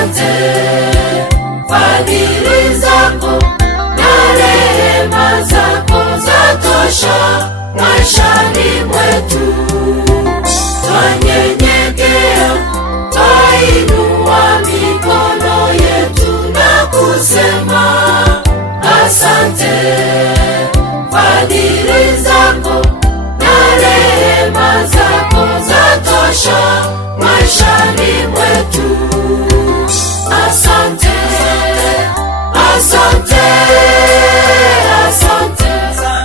asante. Fadhili zako na rehema zako zatosha maishani mwetu. Twanyenyekea, twainua mikono yetu na kusema asante. Fadhili zako na rehema zako zatosha maishani mwetu. Asante, asante, asante,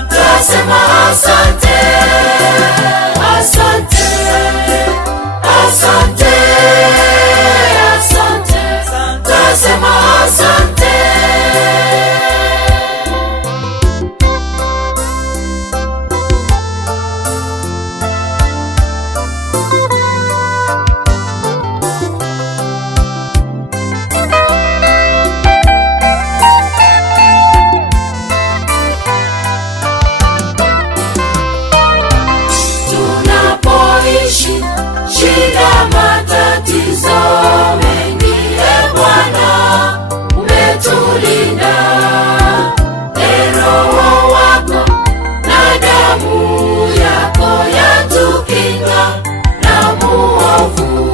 twasema asante, asante, asante, asante, twasema asante. Shida, matatizo mengi, Bwana umetulinda. Roho wako na damu yako yatukinga na muovu.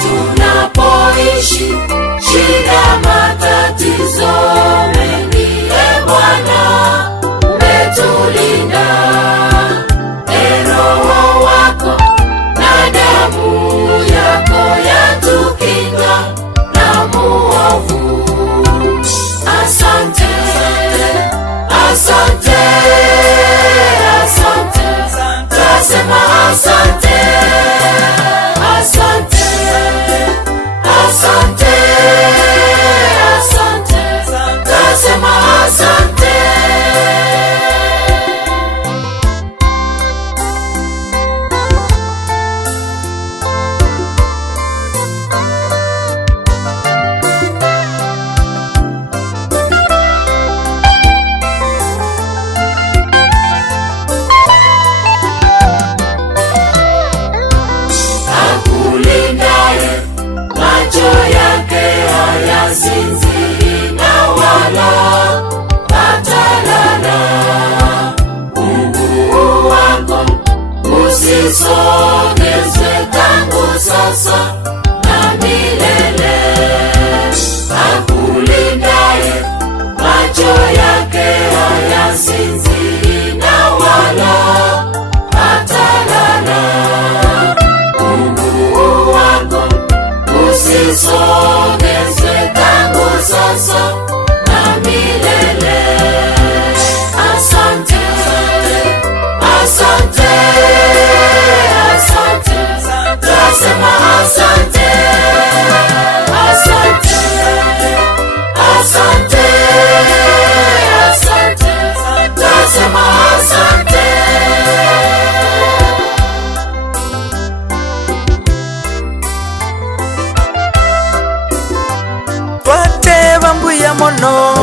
Tunapoishi shida, matatizo mengi, Bwana umetulinda. Roho wako na damu yako yatukinga na muovu. Asante, asante, asante, twasema asante, asante, asante, asante, twasema asante. Hayasinzii na wala hatalala. Mungu wako usisogezwe tangu sasa na milele. Akulindaye macho yake hayasinzii na wala hatalala. Mungu wako usisogezwe tangu sasa na milele. Asante, asante, asante, twasema asante, asante, asante, asante, twasema asante. Twateba mbuya mono